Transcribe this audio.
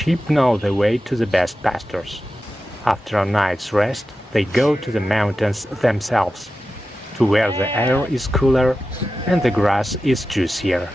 sheep know the way to the best pastures. After a night's rest, they go to the mountains themselves, to where the air is cooler and the grass is juicier.